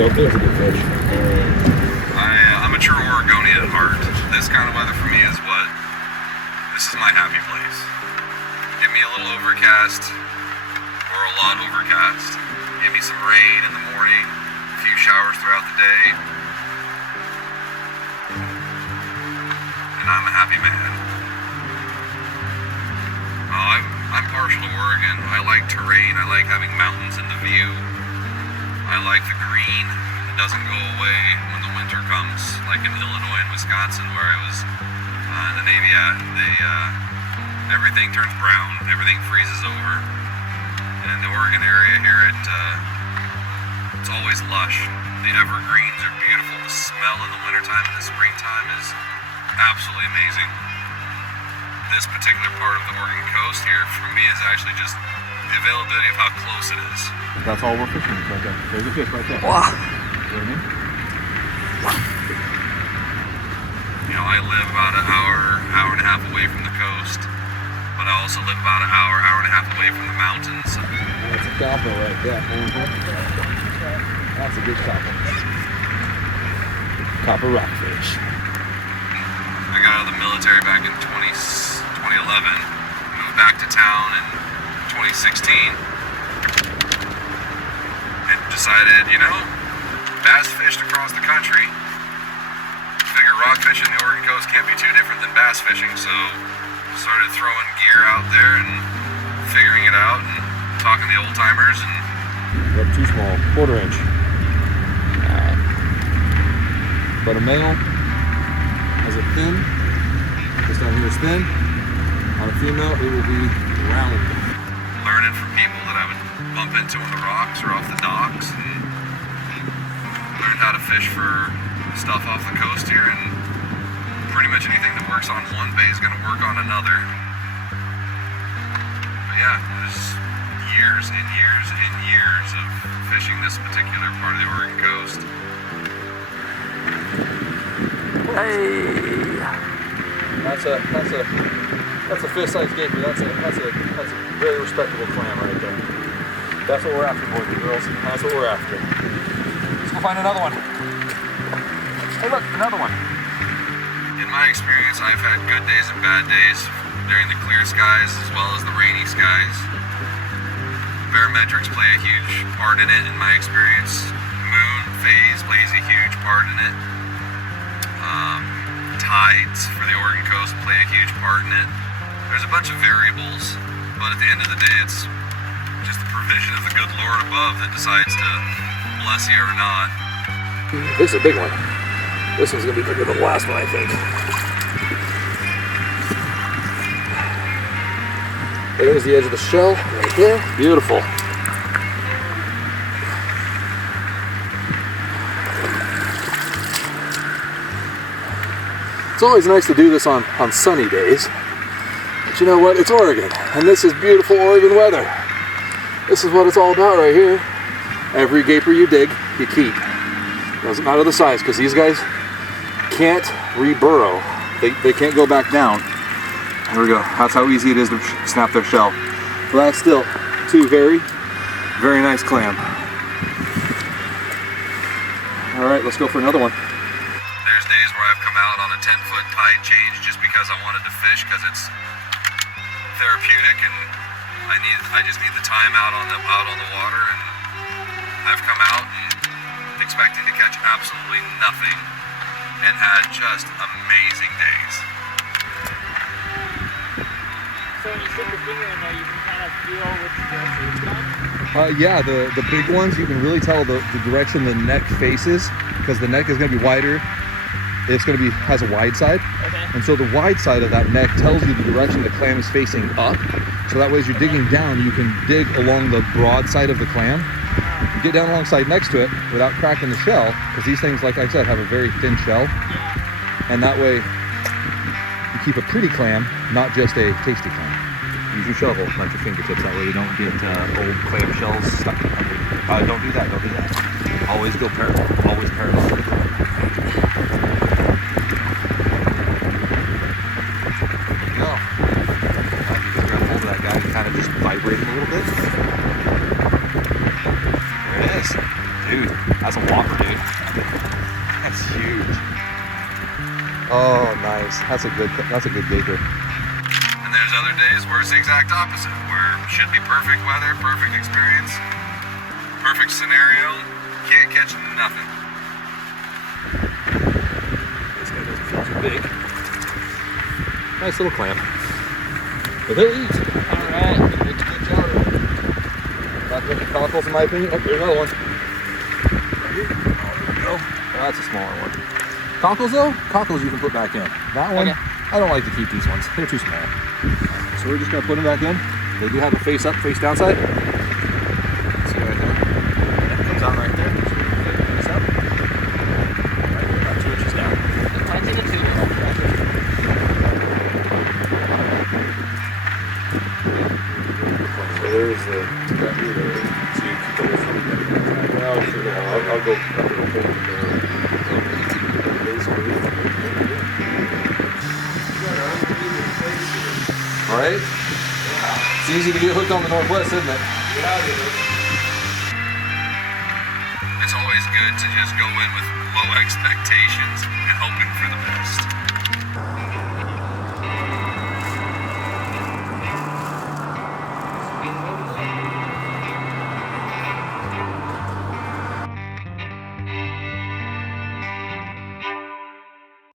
go. There's a good fish. I'm a true Oregonian at heart. This kind of weather for me is this is my happy place. Give me a little overcast, or a lot overcast. Give me some rain in the morning, a few showers throughout the day, and I'm a happy man. I'm partial to Oregon. I like terrain. I like having mountains in the view. I like the green. It doesn't go away when the winter comes, like in Illinois and Wisconsin, where I was in the Navy at. Everything turns brown. Everything freezes over. And in the Oregon area here, it's always lush. The evergreens are beautiful. The smell in the wintertime and the springtime is absolutely amazing. This particular part of the Oregon coast here, for me, is actually just the availability of how close it is. That's all we're fishing right there. There's a fish right there. Wow. You know what I mean? You know, I live about an hour and a half away from the coast, but I also live about an hour and a half away from the mountains. That's a copper right there. That's a good copper. Copper rockfish. I got out of the military back in 2011, moved back to town in 2016, and decided, you know, bass fished across the country. Figure rockfish in the Oregon coast can't be too different than bass fishing, so started throwing gear out there and figuring it out and talking to the old timers. And Yep, too small, 1/4 inch. But a male has a thin. This down here is thin. On a female, it will be round. Learning from people that I would bump into on the rocks or off the docks, and learned how to fish for stuff off the coast here, and pretty much anything that works on one bay is going to work on another. But yeah, there's years and years and years of fishing this particular part of the Oregon coast. Hey. That's a fish-sized gaper. That's a very respectable clam right there. That's what we're after, boys and girls. That's what we're after. Let's go find another one. Hey, look, another one. In my experience, I've had good days and bad days during the clear skies as well as the rainy skies. Barometrics play a huge part in it in my experience. Moon phase plays a huge part in it. Tides for the Oregon coast play a huge part in it. There's a bunch of variables, but at the end of the day, it's just the provision of the good Lord above that decides to bless you or not. This is a big one. This one's gonna be bigger than the last one, I think. There's the edge of the shell right there. Beautiful. It's always nice to do this on sunny days. But you know what? It's Oregon, and this is beautiful Oregon weather. This is what it's all about right here. Every gaper you dig, you keep. Doesn't matter the size, because these guys can't reburrow. They can't go back down. There we go. That's how easy it is to snap their shell. But that's still two very, very nice clam. All right, let's go for another one. There's days where I've come out on a 10-foot tide change just because I wanted to fish, because it's therapeutic and I just need the time out on the water, and I've come out and expecting to catch absolutely nothing and had just amazing days. So when you stick your finger in there, you can kind of feel which direction it's going? Yeah, the big ones, you can really tell the direction the neck faces, because the neck is going to be wider. It's going to has a wide side. Okay. And so the wide side of that neck tells you the direction the clam is facing up. So that way as you're digging down, you can dig along the broad side of the clam. You get down alongside next to it without cracking the shell, because these things, like I said, have a very thin shell. And that way you keep a pretty clam, not just a tasty clam. Use your shovel, not your fingertips. That way you don't get old clam shells stuck under. Don't do that, don't do that. Always go parallel, always parallel to the clam. There you go. You can grab hold of that guy and kind of just vibrate him a little bit. There it is. Dude, that's a whopper. That's huge. Oh, nice. That's a good gaker. And there's other days where it's the exact opposite, where it should be perfect weather, perfect experience, perfect scenario, can't catch nothing. This guy doesn't feel too big. Nice little clam. But he'll eat. Alright. It's good chowder. Not many cockles in my opinion. Oh, there's another one. Right here. Oh, there we go. Oh, that's a smaller one. Cockles though? Cockles you can put back in. That one, Okay. I don't like to keep these ones. They're too small. So we're just gonna put them back in. They do have a face up, face down side. See right there? Yeah, it comes out right there. So we can face up. Right here, about 2 inches down. Mine's in a 2. So there's the right here there. So you keep the whole thing there. Well, sure, I'll go hold it there. Right? It's easy to get hooked on the Northwest, isn't it? It's always good to just go in with low expectations and hoping for the best.